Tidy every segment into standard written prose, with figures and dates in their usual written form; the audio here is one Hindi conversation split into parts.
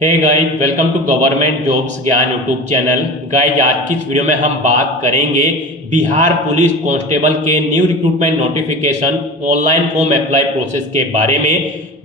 Hey guys, welcome to government jobs Gyan YouTube channel. Guys, आज की इस वीडियो में हम बात करेंगे बिहार पुलिस कांस्टेबल के new recruitment notification online form apply process के बारे में।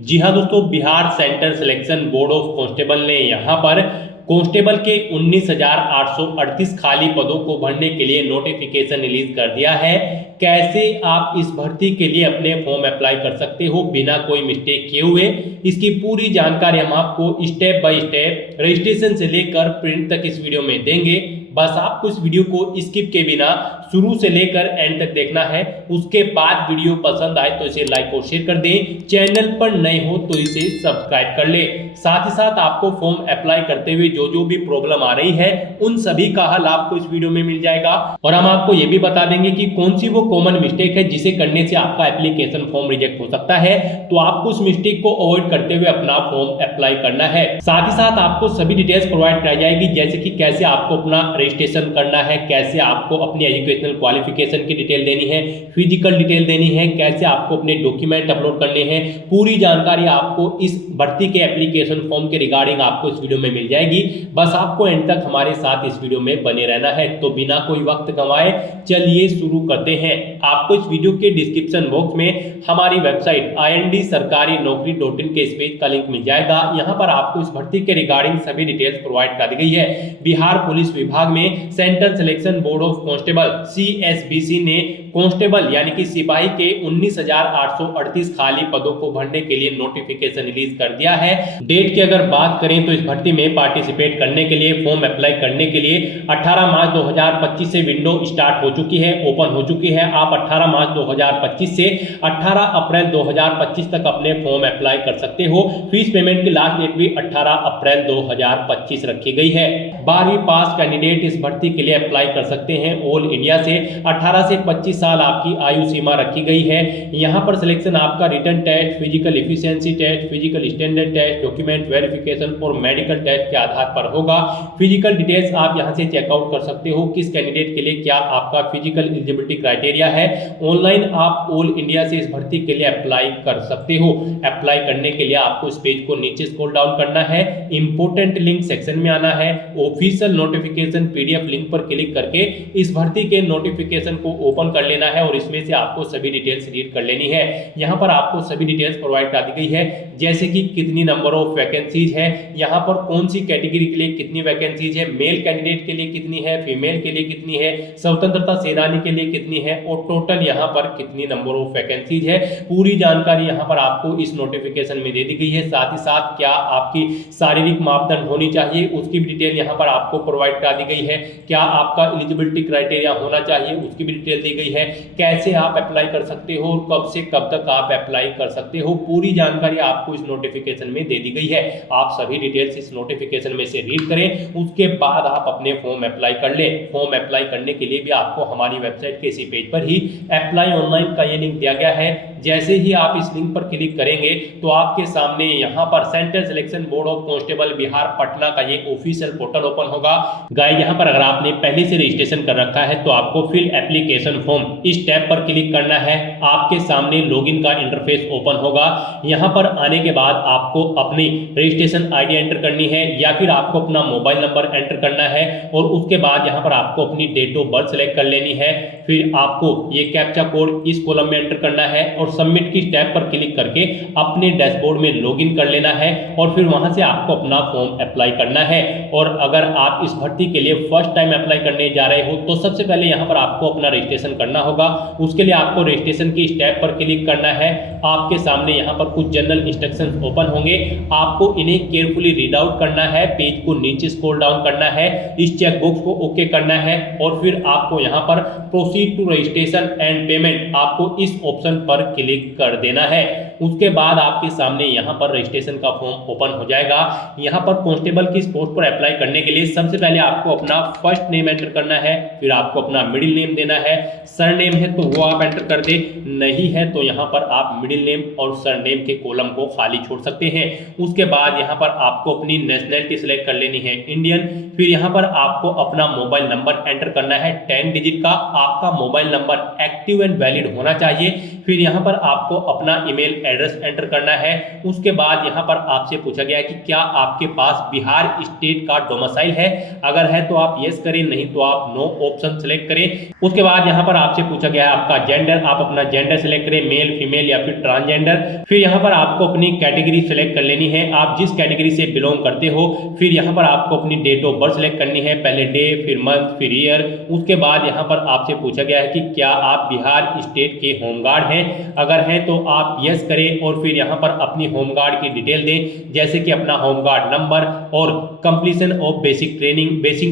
जी हाँ दोस्तों, Bihar central selection board of constable ने यहाँ पर कांस्टेबल के 19,838 खाली पदों को भरने के लिए नोटिफिकेशन रिलीज कर दिया है। कैसे आप इस भर्ती के लिए अपने फॉर्म अप्लाई कर सकते हो बिना कोई मिस्टेक किए हुए, इसकी पूरी जानकारी हम आपको स्टेप बाय स्टेप रजिस्ट्रेशन से लेकर प्रिंट तक इस वीडियो में देंगे। बस आपको इस वीडियो को स्किप के बिना शुरू से लेकर एंड तक देखना है। उसके बाद वीडियो पसंद आए तो इसे लाइक और शेयर कर दें। चैनल पर नए हो तो इसे सब्सक्राइब कर ले। साथ ही साथ आपको फॉर्म अप्लाई करते हुए जो भी प्रॉब्लम आ रही है उन सभी का हल आपको इस वीडियो में मिल जाएगा। और हम आपको ये भी बता देंगे कि कौन सी वो कॉमन मिस्टेक है जिसे करने से आपका एप्लीकेशन फॉर्म रिजेक्ट हो सकता है, तो आपको उस मिस्टेक को अवॉइड करते हुए अपना फॉर्म अप्लाई करना है। साथ ही साथ आपको सभी डिटेल्स प्रोवाइड कराई जाएगी, जैसे कि कैसे आपको अपना रजिस्ट्रेशन करना है, कैसे आपको अपनी एजुकेशनल क्वालिफिकेशन की डिटेल देनी है, फिजिकल डिटेल देनी है, कैसे आपको अपने डॉक्यूमेंट अपलोड करने हैं। पूरी जानकारी आपको इस भर्ती के एप्लीकेशन फॉर्म के रिगार्डिंग आपको इस वीडियो में मिल जाएगी। बस आपको एंड तक हमारे साथ इस वीडियो में बने रहना है। तो बिना कोई वक्त गंवाए चलिए शुरू करते हैं। आपको इस वीडियो के डिस्क्रिप्शन बॉक्स में हमारी वेबसाइट ind-sarkari-naukri.in के इस पेज का लिंक मिल जाएगा। यहाँ पर आपको इस भर्ती के रिगार्डिंग सभी डिटेल्स प्रोवाइड कर दी गई है। बिहार पुलिस विभाग में central selection board of constable CSBC ने कांस्टेबल यानी कि सिपाही के 19,838 खाली पदों को भरने के लिए नोटिफिकेशन रिलीज कर दिया है। डेट की अगर बात करें तो इस भर्ती में पार्टिसिपेट करने के लिए, फॉर्म अप्लाई करने के लिए 18 मार्च 2025 से विंडो स्टार्ट हो चुकी है, ओपन हो चुकी है। आप 18 मार्च 2025 से 18 अप्रैल 2025 तक अपने फॉर्म अप्लाई कर सकते हो। फीस पेमेंट की लास्ट डेट भी 18 अप्रैल 2025 रखी गई है। 12वीं पास कैंडिडेट इस भर्ती के लिए अप्लाई कर सकते हैं। ऑल इंडिया से 18 से 25 साल आपकी आयु सीमा रखी गई है। यहाँ पर सिलेक्शन आपका written test, physical efficiency test, physical standard test, document verification और मेडिकल टेस्ट के आधार पर होगा। फिजिकल डिटेल्स आप यहाँ से चेकआउट कर सकते हो, किस कैंडिडेट के लिए क्या आपका फिजिकल एलिजिबिलिटी क्राइटेरिया है। ऑनलाइन आप ऑल इंडिया से इस भर्ती के लिए अप्लाई कर सकते हो। अप्लाई करने के लिए आपको इस पेज को नीचे स्क्रॉल डाउन करना है, इंपोर्टेंट लिंक सेक्शन में आना है, ऑफिशियल नोटिफिकेशन PDF लिंक पर क्लिक करके इस भर्ती के नोटिफिकेशन को ओपन कर लेना है और इसमें से आपको सभी डिटेल्स रीड कर लेनी है। यहाँ पर आपको सभी डिटेल्स प्रोवाइड कर दी गई है, जैसे कि कितनी नंबर ऑफ वैकेंसीज है, यहाँ पर कौन सी कैटेगरी के लिए कितनी वैकेंसीज है, मेल कैंडिडेट के लिए कितनी है, फीमेल के लिए कितनी है, स्वतंत्रता सेनानी के लिए कितनी है और टोटल यहाँ पर कितनी नंबर ऑफ वैकेंसीज है। पूरी जानकारी यहाँ पर आपको इस नोटिफिकेशन में दे दी गई है। साथ ही साथ क्या आपकी शारीरिक मापदंड होनी चाहिए उसकी भी डिटेल यहाँ पर आपको प्रोवाइड करा दी गई है। क्या आपका एलिजिबिलिटी क्राइटेरिया होना चाहिए उसकी भी डिटेल दी गई है। कैसे आप अप्लाई कर सकते हो और कब से कब तक आप अप्लाई कर सकते हो, पूरी जानकारी आपको इस नोटिफिकेशन में दे दी गई है। आप सभी डिटेल्स इस नोटिफिकेशन में से रीड करें, उसके बाद आप अपने फॉर्म अप्लाई कर लें। फॉर्म अप्लाई करने के लिए भी आपको हमारी वेबसाइट के इसी पेज पर ही अप्लाई ऑनलाइन का ये लिंक दिया गया है। जैसे ही आप इस लिंक पर क्लिक करेंगे तो आपके सामने यहाँ पर central selection board of constable Bihar Patna का ये ऑफिशियल पोर्टल ओपन होगा। गाइस, यहाँ पर अगर आपने पहले से रजिस्ट्रेशन कर रखा है तो आपको फिल एप्लीकेशन फॉर्म इस टैब पर क्लिक करना है। आपके सामने लॉगिन का इंटरफेस ओपन होगा। यहाँ पर आने के बाद आपको अपनी रजिस्ट्रेशन ID एंटर करनी है या फिर आपको अपना मोबाइल नंबर एंटर करना है और उसके बाद यहाँ पर आपको अपनी डेट ऑफ बर्थ सेलेक्ट कर लेनी है। फिर आपको ये कैप्चा कोड इस कॉलम में एंटर करना है और सबमिट की टैब पर क्लिक करके अपने डैशबोर्ड में लॉगिन कर लेना है और फिर वहां से आपको अपना फॉर्म अप्लाई करना है। और अगर आप इस भर्ती के लिए फर्स्ट टाइम अप्लाई करने जा रहे हो तो सबसे पहले यहाँ पर आपको अपना रजिस्ट्रेशन करना होगा। उसके लिए आपको रजिस्ट्रेशन की टैब पर क्लिक करना है। आपके सामने यहाँ पर कुछ जनरल इंस्ट्रक्शंस ओपन होंगे, आपको इन्हें केयरफुली रीड आउट करना है। पेज को नीचे स्क्रॉल डाउन करना है, इस चेकबॉक्स को ओके करना है और फिर आपको यहाँ पर proceed to registration and payment आपको इस ऑप्शन पर क्लिक कर देना है। उसके बाद आपके सामने यहाँ पर रजिस्ट्रेशन का फॉर्म ओपन हो जाएगा। यहाँ पर कांस्टेबल की पोस्ट पर अप्लाई करने के लिए सबसे पहले आपको अपना फर्स्ट नेम एंटर करना है, फिर आपको अपना मिडिल नेम देना है। सरनेम है तो वो आप एंटर कर दे, नहीं है तो यहाँ पर आप मिडिल नेम और सरनेम के कॉलम को खाली छोड़ सकते हैं। उसके बाद यहाँ पर आपको अपनी नेशनैलिटी सिलेक्ट कर लेनी है, इंडियन। फिर यहाँ पर आपको अपना मोबाइल नंबर एंटर करना है 10 डिजिट का। आपका mobile number active and valid होना चाहिए। फिर यहाँ पर आपको अपना ईमेल एड्रेस एंटर करना है। उसके बाद यहाँ पर आपसे पूछा गया है कि क्या आपके पास बिहार स्टेट का डोमिसाइल है, अगर है तो आप यस करें, नहीं तो आप नो ऑप्शन सेलेक्ट करें। उसके बाद यहाँ पर आपसे पूछा गया है आपका जेंडर, आप अपना जेंडर सेलेक्ट करें, मेल फीमेल या फिर ट्रांसजेंडर। फिर यहाँ पर आपको अपनी कैटेगरी सेलेक्ट कर लेनी है, आप जिस कैटेगरी से बिलोंग करते हो। फिर यहाँ पर आपको अपनी डेट ऑफ बर्थ सेलेक्ट करनी है, पहले डे फिर मंथ फिर ईयर। उसके बाद यहाँ पर आपसे पूछा गया है कि क्या आप बिहार स्टेट के होमगार्ड हैं, अगर हैं तो आप यस करें और फिर यहाँ पर अपनी होमगार्ड की डिटेल दें, जैसे कि अपना होमगार्ड नंबर और कंप्लीशन ऑफ बेसिक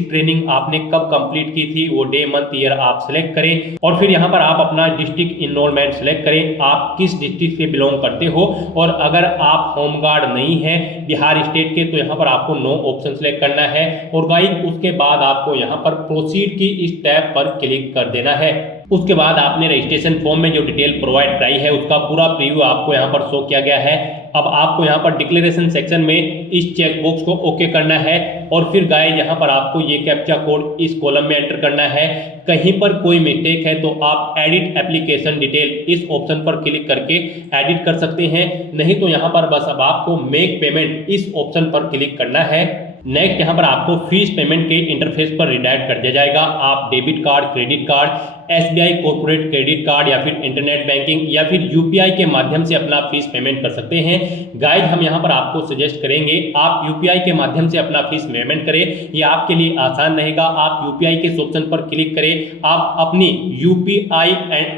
ट्रेनिंग आपने कब कंप्लीट की थी, वो डे मंथ ईयर आप सेलेक्ट करें। और फिर यहाँ पर आप अपना डिस्ट्रिक्ट इनरोलमेंट सेलेक्ट करें, आप किस डिस्ट्रिक्ट से बिलोंग करते हो। और अगर आप होमगार्ड नहीं हैं बिहार स्टेट के तो यहाँ पर आपको नो ऑप्शन सेलेक्ट करना है। और गाइस उसके बाद आपको यहाँ पर प्रोसीड की इस टैब पर क्लिक कर देना है। उसके बाद आपने रजिस्ट्रेशन फॉर्म में जो डिटेल प्रोवाइड कराई है उसका पूरा प्रीव्यू आपको यहाँ पर शो किया गया है। अब आपको यहाँ पर डिक्लेरेशन सेक्शन में इस चेक बॉक्स को ओके करना है और फिर गाइस यहाँ पर आपको ये कैप्चा कोड इस कॉलम में एंटर करना है। कहीं पर कोई मिस्टेक है तो आप एडिट एप्लीकेशन डिटेल इस ऑप्शन पर क्लिक करके एडिट कर सकते हैं, नहीं तो यहाँ पर बस अब आपको मेक पेमेंट इस ऑप्शन पर क्लिक करना है। नेक्स्ट यहाँ पर आपको फीस पेमेंट के इंटरफेस पर रिडायरेक्ट कर दिया जाएगा। आप debit card, credit card, SBI corporate credit card या फिर इंटरनेट बैंकिंग या फिर UPI के माध्यम से अपना फीस पेमेंट कर सकते हैं। गाइस हम यहाँ पर आपको सजेस्ट करेंगे आप UPI के माध्यम से अपना फीस पेमेंट करें, ये आपके लिए आसान रहेगा। आप UPI के ऑप्शन पर क्लिक करें, आप अपनी UPI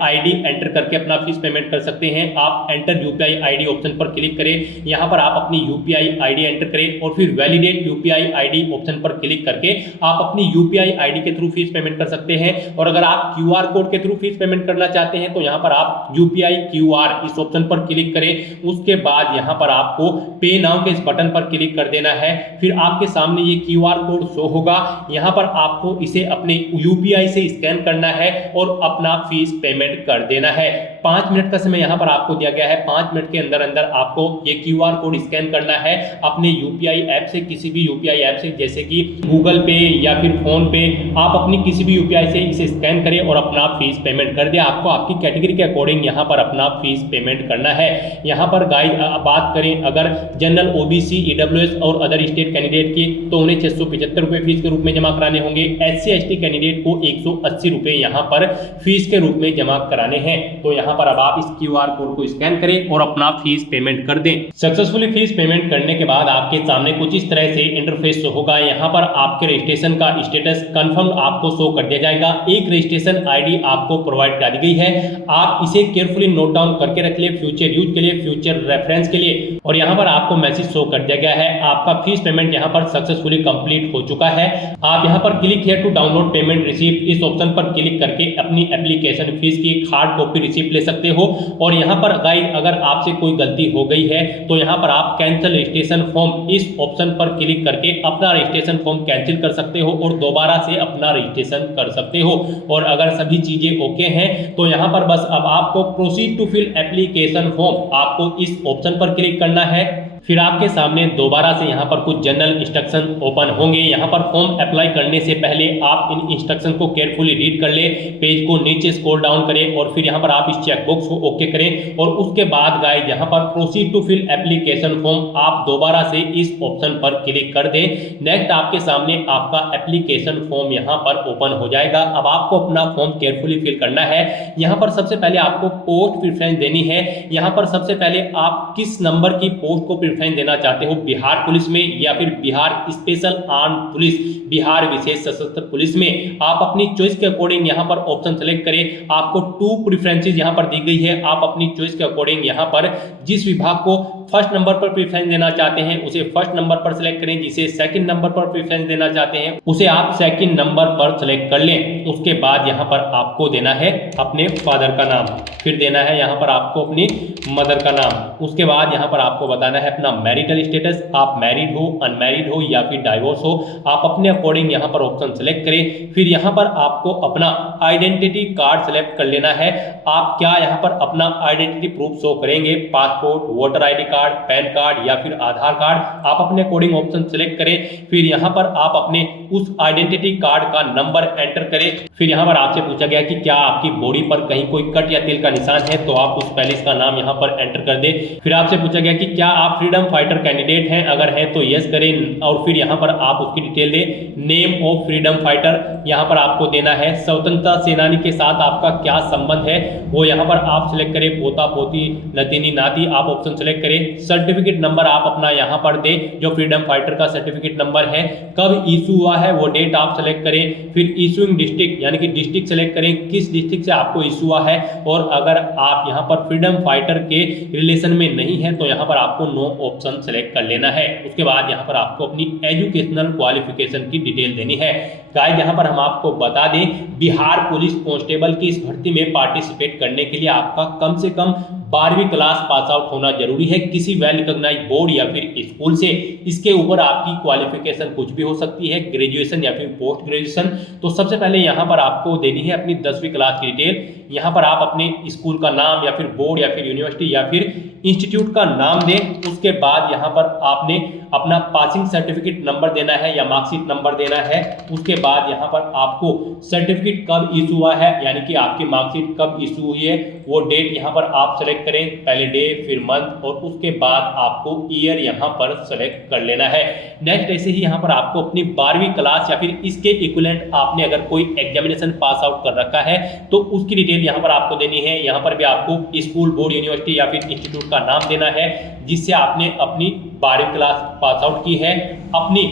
ID एंटर करके अपना फीस पेमेंट कर सकते हैं। आप एंटर UPI ID ऑप्शन पर क्लिक करें, यहाँ पर आप अपनी UPI ID एंटर करें और फिर वैलिडेट UPI ID ऑप्शन पर क्लिक करके आप अपनी UPI ID के थ्रू फीस पेमेंट कर सकते हैं। और अगर आप QR कोड के थ्रू फीस पेमेंट करना चाहते हैं तो यहाँ पर आप UPI QR इस ऑप्शन पर क्लिक करें। उसके बाद यहाँ पर आपको पे नाउ के इस बटन पर क्लिक कर देना है। फिर आपके सामने ये QR कोड शो होगा, यहाँ पर आपको इसे अपने UPI से स्कैन करना है और अपना फीस पेमेंट कर देना है। 5 मिनट का समय यहाँ पर आपको दिया गया है, 5 मिनट के अंदर अंदर आपको ये QR कोड स्कैन करना है अपने UPI ऐप से, किसी भी UPI ऐप से जैसे कि गूगल पे या फिर फोन पे। आप अपनी किसी भी UPI से इसे स्कैन करें और अपना फीस पेमेंट कर दे। आपको आपकी कैटेगरी के अकॉर्डिंग यहाँ पर अपना फीस पेमेंट करना है। यहाँ पर गाइस बात करें अगर जनरल, OBC, EWS और अदर स्टेट कैंडिडेट की तो उन्हें 675 रुपये फीस के रूप में जमा कराने होंगे। SC ST कैंडिडेट को 180 रुपये यहाँ पर फीस के रूप में जमा कराने हैं। तो यहाँ पर अब आप इस QR कोड को स्कैन करें और अपना फीस पेमेंट कर दें। सक्सेसफुली फीस पेमेंट करने के बाद आपके सामने कुछ इस तरह से इंटरफेस होगा। यहाँ पर आपके रजिस्ट्रेशन का स्टेटस कंफर्म आपको शो कर दिया जाएगा। एक रजिस्ट्रेशन ID आपको प्रोवाइड करा दी गई है, आप इसे केयरफुली नोट डाउन करके रख ले फ्यूचर यूज के लिए, फ्यूचर रेफरेंस के लिए। और यहाँ पर आपको मैसेज शो कर दिया गया है आपका फीस पेमेंट यहाँ पर सक्सेसफुली कंप्लीट हो चुका है। आप यहाँ पर click here to download payment receipt इस ऑप्शन पर क्लिक करके अपनी एप्लीकेशन फीस की हार्ड कॉपी रिसीप्ट ले सकते हो। और यहाँ पर गाइस अगर आपसे कोई गलती हो गई है तो यहाँ पर आप कैंसिल रजिस्ट्रेशन फॉर्म इस ऑप्शन पर क्लिक करके अपना रजिस्ट्रेशन फॉर्म कैंसिल कर सकते हो और दोबारा से अपना रजिस्ट्रेशन कर सकते हो। और अगर सभी चीजें ओके हैं तो यहाँ पर बस अब आपको proceed to fill application form आपको इस ऑप्शन पर क्लिक करना है। फिर आपके सामने दोबारा से यहाँ पर कुछ जनरल इंस्ट्रक्शन ओपन होंगे। यहाँ पर फॉर्म अप्लाई करने से पहले आप इन इंस्ट्रक्शन को केयरफुली रीड कर ले, पेज को नीचे स्क्रॉल डाउन करें और फिर यहाँ पर आप इस चेकबॉक्स को ओके करें। और उसके बाद गाइस यहाँ पर proceed to fill application form आप दोबारा से इस ऑप्शन पर क्लिक कर दें। नेक्स्ट आपके सामने आपका एप्लीकेशन फॉर्म यहाँ पर ओपन हो जाएगा। अब आपको अपना फॉर्म केयरफुली फिल करना है। यहाँ पर सबसे पहले आपको पोस्ट प्रेफरेंस देनी है। यहाँ पर सबसे पहले आप किस नंबर की पोस्ट को देना चाहते हो, बिहार पुलिस में या फिर Bihar special arm police, Bihar विशेष सशस्त्र पुलिस में। आप अपनी चॉइस के अकॉर्डिंग यहाँ पर ऑप्शन सेलेक्ट करें। आपको 2 प्रेफरेंसेस यहाँ पर दी गई है, आप अपनी चॉइस के अकॉर्डिंग यहाँ पर जिस विभाग को फर्स्ट नंबर पर प्रेफरेंस देना चाहते हैं उसे फर्स्ट नंबर पर सेलेक्ट करें, जिसे सेकंड नंबर पर प्रेफरेंस देना चाहते हैं उसे आप सेकंड नंबर पर सेलेक्ट कर लें। उसके बाद यहाँ पर आपको देना है अपने फादर का नाम, फिर देना है यहाँ पर आपको अपनी मदर का नाम। उसके बाद यहाँ पर आपको बताना है अपना मैरिटल स्टेटस, आप मैरिड हो, अनमैरिड हो या फिर डाइवोर्स हो। आप अपने अकॉर्डिंग यहाँ पर ऑप्शन सेलेक्ट करें। फिर यहाँ पर आपको अपना आइडेंटिटी कार्ड सेलेक्ट कर लेना है। आप क्या यहाँ पर अपना आइडेंटिटी प्रूफ शो करेंगे, passport, voter ID card, pan card या फिर आधार कार्ड, आप अपने अकॉर्डिंग ऑप्शन सेलेक्ट करें। फिर यहाँ पर आप अपने उस आइडेंटिटी कार्ड का नंबर एंटर करें। फिर यहाँ पर आपसे पूछा गया कि क्या आपकी बॉडी पर कहीं कोई कट या तिल का निशान है, तो आप उस पैलेस का नाम यहाँ पर एंटर कर दें। फिर आपसे पूछा गया कि क्या आप फ्रीडम फाइटर कैंडिडेट हैं, अगर है तो यस करें और फिर यहाँ पर आप उसकी डिटेल दें। नेम ऑफ फ्रीडम फाइटर यहाँ पर आपको देना है। स्वतंत्रता सेनानी के साथ आपका क्या संबंध है वो यहाँ पर आप सिलेक्ट करें। पोता पोती नतीनी नाती आप ऑप्शन सेलेक्ट करें। सर्टिफिकेट नंबर आप अपना यहाँ पर दें, जो फ्रीडम फाइटर का सर्टिफिकेट नंबर है। कब इशू हुआ है वो डेट आप सेलेक्ट करें। फिर इशूइंग डिस्ट्रिक्ट यानी कि डिस्ट्रिक्ट सेलेक्ट करें, किस डिस्ट्रिक्ट से आपको इशू हुआ है। और अगर आप यहाँ पर फ्रीडम फाइटर के रिलेशन में नहीं है तो यहाँ पर आपको नो ऑप्शन सेलेक्ट कर लेना है। उसके बाद यहाँ पर आपको अपनी एजुकेशनल क्वालिफिकेशन की डिटेल देनी है। गाइस यहाँ पर हम आपको बता दें, बिहार पुलिस कांस्टेबल की इस भर्ती में पार्टिसिपेट करने के लिए आपका कम से कम 12वीं क्लास पास आउट होना जरूरी है किसी वेल रिकॉग्नाइज्ड बोर्ड या फिर स्कूल से। इसके ऊपर आपकी क्वालिफिकेशन कुछ भी हो सकती है, ग्रेजुएशन या फिर पोस्ट ग्रेजुएशन। तो सबसे पहले यहाँ पर आपको देनी है अपनी 10वीं क्लास की डिटेल। यहाँ पर आप अपने स्कूल का नाम या फिर बोर्ड या फिर यूनिवर्सिटी या फिर इंस्टीट्यूट का नाम दें। उसके बाद यहाँ पर आपने अपना पासिंग सर्टिफिकेट नंबर देना है या मार्कशीट नंबर देना है। उसके बाद यहाँ पर आपको सर्टिफिकेट कब इशू हुआ है यानी कि आपकी मार्कशीट कब इशू हुई है वो डेट यहाँ पर आप सेलेक्ट करें, पहले डे फिर मंथ और उसके बाद आपको ईयर यहाँ पर सेलेक्ट कर लेना है। नेक्स्ट ऐसे ही यहाँ पर आपको अपनी 12वीं क्लास या फिर इसके इक्विवेलेंट आपने अगर कोई एग्जामिनेशन पास आउट कर रखा है तो उसकी डिटेल यहाँ पर आपको देनी है। यहाँ पर भी आपको स्कूल, बोर्ड, यूनिवर्सिटी या फिर इंस्टीट्यूट का नाम देना है जिससे आपने अपनी 12वीं क्लास पास आउट की है। अपनी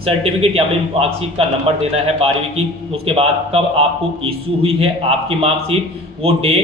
सर्टिफिकेट या फिर मार्कशीट का नंबर देना है 12वीं की। उसके बाद कब आपको इशू हुई है आपकी मार्कशीट, वो डे,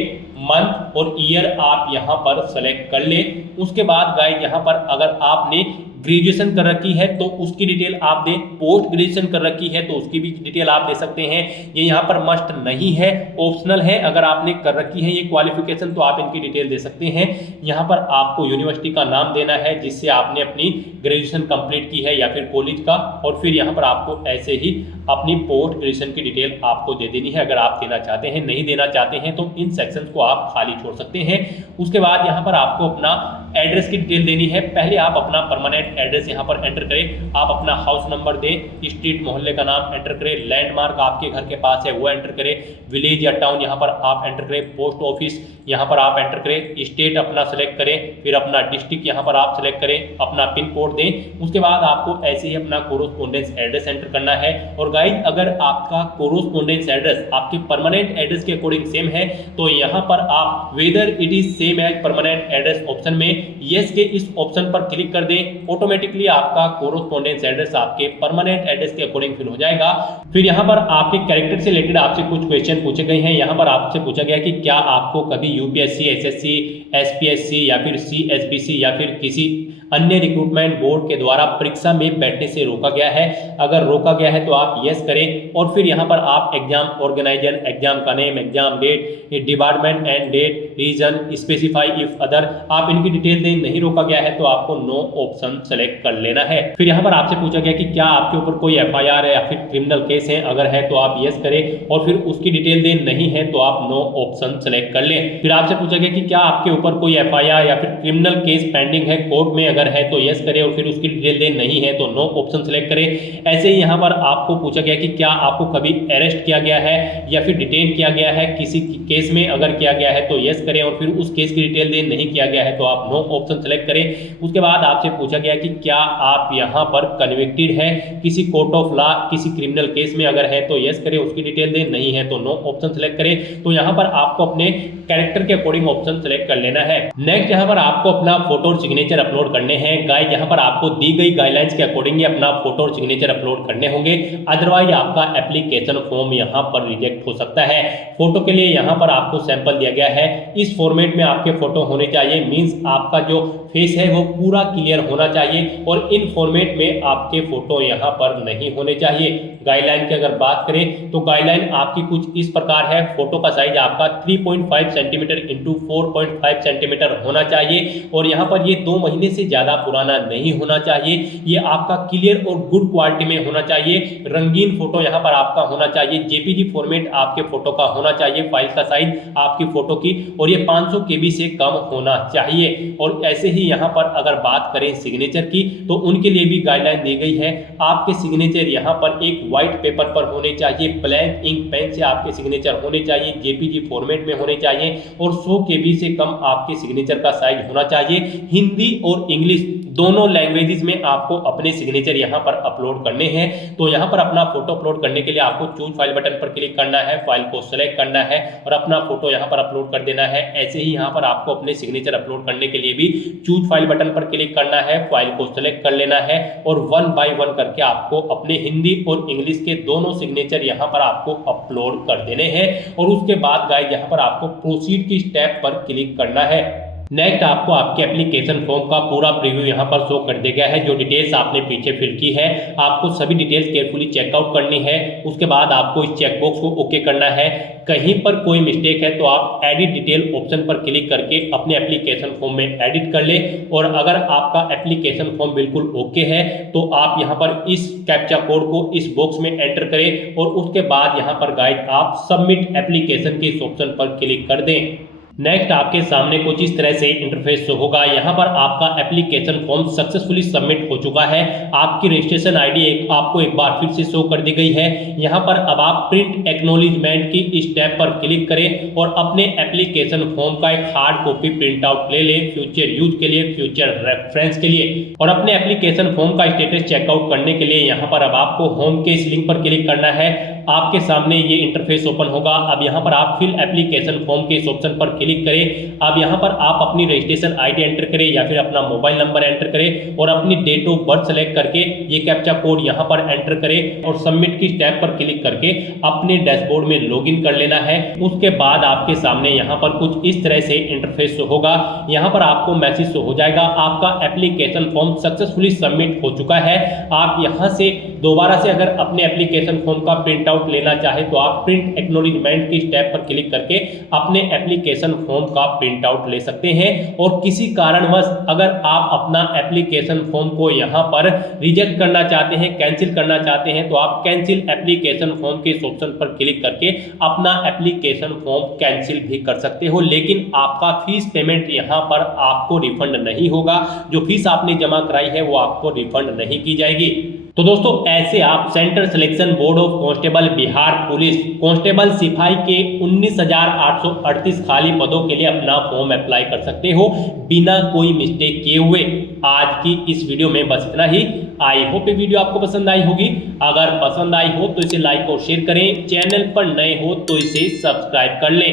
मंथ और ईयर आप यहाँ पर सेलेक्ट कर लें। उसके बाद गाइस यहाँ पर अगर आपने ग्रेजुएशन कर रखी है तो उसकी डिटेल आप दें, पोस्ट ग्रेजुएशन कर रखी है तो उसकी भी डिटेल आप दे सकते हैं। ये यहाँ पर मस्ट नहीं है, ऑप्शनल है। अगर आपने कर रखी है ये क्वालिफिकेशन तो आप इनकी डिटेल दे सकते हैं। यहाँ पर आपको यूनिवर्सिटी का नाम देना है जिससे आपने अपनी ग्रेजुएशन कंप्लीट की है या फिर कॉलेज का, और फिर यहाँ पर आपको ऐसे ही अपनी पोस्ट ग्रेजुएशन की डिटेल आपको दे देनी है अगर आप देना चाहते हैं। नहीं देना चाहते हैं तो इन सेक्शंस को आप खाली छोड़ सकते हैं। उसके बाद यहाँ पर आपको अपना एड्रेस की डिटेल देनी है। पहले आप अपना परमानेंट एड्रेस यहाँ पर एंटर करें। आप अपना हाउस नंबर दें, स्ट्रीट मोहल्ले का नाम एंटर करें, लैंडमार्क आपके घर के पास है वो एंटर करें, विलेज या टाउन यहाँ पर आप एंटर करें, पोस्ट ऑफिस यहाँ पर आप एंटर करें, स्टेट अपना सेलेक्ट करें, फिर अपना डिस्ट्रिक्ट यहाँ पर आप सेलेक्ट करें, अपना पिन कोड दें। उसके बाद आपको ऐसे ही अपना कोरोस्पोंडेंस एड्रेस एंटर करना है। और गाइस अगर आपका कोरोस्पोंडेंस एड्रेस आपके परमानेंट एड्रेस के अकॉर्डिंग सेम है तो यहाँ पर आप whether it is same as permanent address option में यस के इस ऑप्शन पर क्लिक कर दें। ऑटोमेटिकली आपका कोरोस्पोंडेंस एड्रेस आपके परमानेंट एड्रेस के अकॉर्डिंग फिल हो जाएगा। फिर यहाँ पर आपके कैरेक्टर से रिलेटेड आपसे कुछ क्वेश्चन पूछे गए हैं। यहाँ पर आपसे पूछा गया कि क्या आपको कभी यूपीएससी, एसएससी, एसपीएससी या फिर सीएसबीसी या फिर किसी अन्य रिक्रूटमेंट बोर्ड के द्वारा परीक्षा में बैठने से रोका गया है। अगर रोका गया है तो आप यस करें और फिर यहाँ पर आप एग्जाम ऑर्गेनाइजर, एग्जाम का name, exam date, department and date, reason, specify if other आप इनकी डिटेल दें। नहीं रोका गया है तो आपको नो ऑप्शन सेलेक्ट कर लेना है। फिर यहाँ पर आपसे पूछा गया कि क्या आपके ऊपर कोई एफआईआर है या फिर क्रिमिनल केस है, अगर है तो आप यस करें और फिर उसकी डिटेल दें। नहीं है तो आप नो ऑप्शन सेलेक्ट कर लें। फिर आपसे पूछा गया कि क्या आपके ऊपर कोई एफआईआर या फिर क्रिमिनल केस पेंडिंग है कोर्ट में, अगर है तो यस करें और फिर उसकी डिटेल दें। नहीं है तो नो ऑप्शन सेलेक्ट करें। ऐसे ही यहाँ पर आपको पूछा गया कि क्या आपको कभी अरेस्ट किया गया है या फिर डिटेन किया गया है किसी केस में, अगर किया गया है तो यस करें और फिर उस केस की डिटेल दें। नहीं किया गया है तो आप नो ऑप्शन सेलेक्ट करें। उसके बाद आपसे पूछा गया कि क्या आप यहाँ पर कन्विक्टेड है किसी कोर्ट ऑफ लॉ, किसी क्रिमिनल केस में, अगर है तो यस करें, उसकी डिटेल दें। नहीं है तो नो ऑप्शन सेलेक्ट करें। तो यहाँ पर आपको अपने कैरेक्टर के अकॉर्डिंग ऑप्शन सेलेक्ट कर लेना है। नेक्स्ट यहाँ पर आपको अपना फोटो और सिग्नेचर अपलोड करने हैं। गाइस यहाँ पर आपको दी गई गाइडलाइंस के अकॉर्डिंग अपना फोटो और सिग्नेचर अपलोड करने होंगे, अदरवाइज आपका एप्लीकेशन फॉर्म यहाँ पर रिजेक्ट हो सकता है। फोटो के लिए यहाँ पर आपको सैंपल दिया गया है, इस फॉर्मेट में आपके फोटो होने चाहिए। मींस आपका जो फेस है वो पूरा क्लियर होना चाहिए और इन फॉर्मेट में आपके फोटो यहाँ पर नहीं होने चाहिए। गाइडलाइन की अगर बात करें तो गाइडलाइन आपकी कुछ इस प्रकार है। फोटो का साइज आपका 3.5 सेंटीमीटर इंटू 4.5 सेंटीमीटर होना चाहिए और यहाँ पर ये 2 महीने से ज़्यादा पुराना नहीं होना चाहिए, ये आपका क्लियर और गुड क्वालिटी में होना चाहिए। रंगीन फोटो यहाँ पर आपका होना चाहिए, जेपीजी फॉर्मेट आपके फोटो का होना चाहिए, फाइल का साइज आपकी फोटो की, और ये 500 KB से कम होना चाहिए। और ऐसे ही यहाँ पर अगर बात करें सिग्नेचर की तो उनके लिए भी गाइडलाइन दी गई है। आपके सिग्नेचर यहाँ पर एक व्हाइट पेपर पर होने चाहिए, ब्लैंक इंक पेन से आपके सिग्नेचर होने चाहिए, जेपीजी फॉर्मेट में होने चाहिए, और 100 KB से कम आपके सिग्नेचर का साइज होना चाहिए। हिंदी और इंग्लिश दोनों लैंग्वेजेस में आपको अपने सिग्नेचर यहाँ पर अपलोड करने हैं। तो यहाँ पर अपना फोटो अपलोड करने के लिए आपको चूज फाइल बटन पर क्लिक करना है, फाइल को सेलेक्ट करना है और अपना फोटो यहाँ पर अपलोड कर देना है। ऐसे ही यहाँ पर आपको अपने सिग्नेचर अपलोड करने के लिए भी चूज फाइल बटन पर क्लिक करना है, फाइल को सेलेक्ट कर लेना है और 1 बाय 1 करके आपको अपने हिंदी और इंग्लिश के दोनों सिग्नेचर यहाँ पर आपको अपलोड कर देने हैं। और उसके बाद गाइस यहाँ पर आपको प्रोसीड की स्टेप पर क्लिक करना है। नेक्स्ट आपको आपके एप्लीकेशन फॉर्म का पूरा प्रीव्यू यहाँ पर शो कर दिया गया है। जो डिटेल्स आपने पीछे फिल की है आपको सभी डिटेल्स केयरफुली चेकआउट करनी है। उसके बाद आपको इस चेकबॉक्स को ओके करना है। कहीं पर कोई मिस्टेक है तो आप एडिट डिटेल ऑप्शन पर क्लिक करके अपने एप्लीकेशन फॉर्म में एडिट कर ले। और अगर आपका एप्लीकेशन फॉर्म बिल्कुल ओके है तो आप यहाँ पर इस कैप्चा कोड को इस बॉक्स में एंटर करें और उसके बाद यहाँ पर गाइस आप सबमिट एप्लीकेशन के इस ऑप्शन पर क्लिक कर दें। नेक्स्ट आपके सामने कुछ इस तरह से इंटरफेस होगा। यहाँ पर आपका एप्लीकेशन फॉर्म सक्सेसफुली सबमिट हो चुका है। आपकी रजिस्ट्रेशन आईडी आपको एक बार फिर से शो कर दी गई है। यहाँ पर अब आप प्रिंट एक्नॉलेजमेंट की स्टेप पर क्लिक करें और अपने एप्लीकेशन फॉर्म का एक हार्ड कॉपी प्रिंट आउट ले लें फ्यूचर यूज के लिए, फ्यूचर रेफरेंस के लिए। और अपने एप्लीकेशन फॉर्म का स्टेटस चेकआउट करने के लिए यहाँ पर अब आपको होम के इस लिंक पर क्लिक करना है। आपके सामने ये इंटरफेस ओपन होगा। अब यहाँ पर आप फिल एप्लीकेशन फॉर्म के इस ऑप्शन पर क्लिक करें। अब यहाँ पर आप अपनी रजिस्ट्रेशन आईडी एंटर करें या फिर अपना मोबाइल नंबर एंटर करें और अपनी डेट ऑफ बर्थ सेलेक्ट करके ये कैप्चा कोड यहाँ पर एंटर करें और सबमिट की स्टेप पर क्लिक करके अपने डैशबोर्ड में लॉगिन कर लेना है। उसके बाद आपके सामने यहाँ पर कुछ इस तरह से इंटरफेस होगा। यहाँ पर आपको मैसेज हो जाएगा आपका एप्लीकेशन फॉर्म सक्सेसफुली सबमिट हो चुका है। आप यहाँ से दोबारा से अगर अपने एप्लीकेशन फॉर्म का प्रिंट आउट लेना चाहे तो आप प्रिंट एक्नॉलेजमेंट की स्टेप पर क्लिक करके अपने एप्लीकेशन फॉर्म का प्रिंट आउट ले सकते हैं। और किसी कारणवश अगर आप अपना एप्लीकेशन फॉर्म को यहां पर रिजेक्ट करना चाहते हैं, कैंसिल करना चाहते हैं, तो आप कैंसिल एप्लीकेशन फॉर्म के इस ऑप्शन पर क्लिक करके अपना एप्लीकेशन फॉर्म कैंसिल भी कर सकते हो। लेकिन आपका फीस पेमेंट यहां पर आपको रिफंड नहीं होगा। जो फीस आपने जमा कराई है वो आपको रिफंड नहीं की जाएगी। तो दोस्तों ऐसे आप central selection board of constable Bihar police constable सिपाही के 19,838 खाली पदों के लिए अपना फॉर्म अप्लाई कर सकते हो बिना कोई मिस्टेक किए हुए। आज की इस वीडियो में बस इतना ही। आई होप ये वीडियो आपको पसंद आई होगी। अगर पसंद आई हो तो इसे लाइक और शेयर करें। चैनल पर नए हो तो इसे सब्सक्राइब कर लें।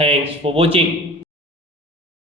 Thanks for watching.